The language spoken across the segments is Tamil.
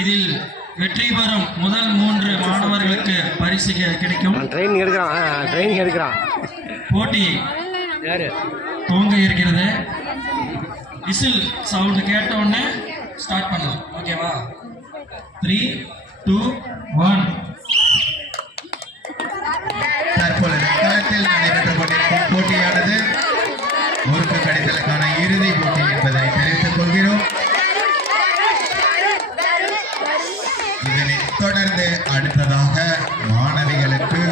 இதில் வெற்றி பெறும் முதல் 3 மாணவர்களுக்கு பரிசு கிடைக்கும். ட்ரெயின் எடுக்கிறான். போட்டி துவங்க இருக்கிறது. விசில் சவுண்ட் கேட்ட உடனே ஸ்டார்ட் பண்ணலாம். ஓகேவா? 3, 2, 1. தற்பொழுது களத்தில் நடைபெற்றுக் கொண்டிருக்கும் போட்டியானது முறுக்கு கடிதலுக்கான இறுதி போட்டி என்பதை தெரிவித்துக் கொள்கிறோம். இதனை தொடர்ந்து அடுத்ததாக மாணவிகளுக்கு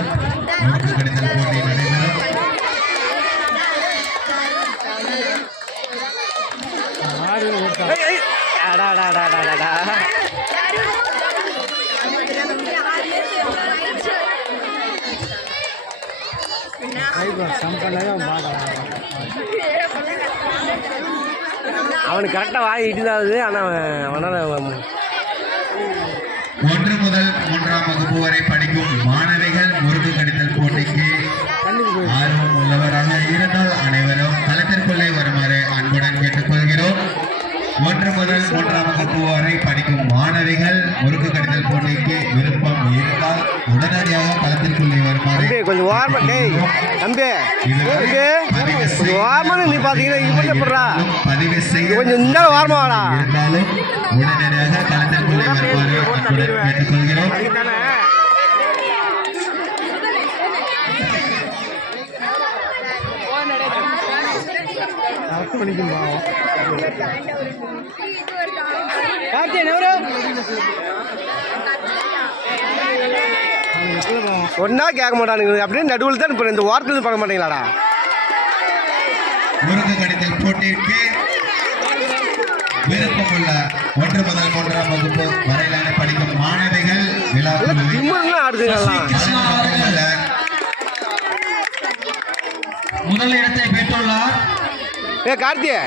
முறுக்கு கடிதல் போட்டி நடைபெறும். அவனுக்கு கரெக்டாக வாங்கிட்டு ஆனால் அவனால் 1 முதல் 3ஆம் வகுப்பு வரை படிக்கும் மாணவிகள் முறுக்கு கடிதல் போட்டிக்கு ஆர்வம் உள்ளவராக இருந்தால் அனைவரும் களத்திற்குள்ளே வருமாறு அன்புடன் கேட்டுக்கொள்கிறோம். 1 முதல் 3ஆம் வகுப்பு வரை படிக்கும் மாணவிகள் முறுக்கு கடிதல் போட்டிக்கு விருப்பம் இருந்தால் உடனடியாக களத்திற்குள்ளே வருமாறு கொஞ்சம் நீ பாத்தீங்கன்னா பதிவு செய்ய கொஞ்சம் இந்த வாரமாடா இருந்தாலும் உடனடியாக களத்திற்குள்ளே வருமாறு அன்புடன் கேட்டுக்கொள்கிறோம். ஒன்னா கேட்க மாட்டானுங்க அப்படியே நடுவில் தான் இப்போ இந்த வாரத்தில் பண்ண மாட்டீங்களாடா. முறுக்கு கடிதல் போட்டிக்கு விருப்பமுள்ள 1 முதல் 3ஆம் வகுப்பு வரையிலான படிக்கும் மாணவிகள் விழா முதல் இடத்தை பெற்றுள்ளார். கார்த்திகே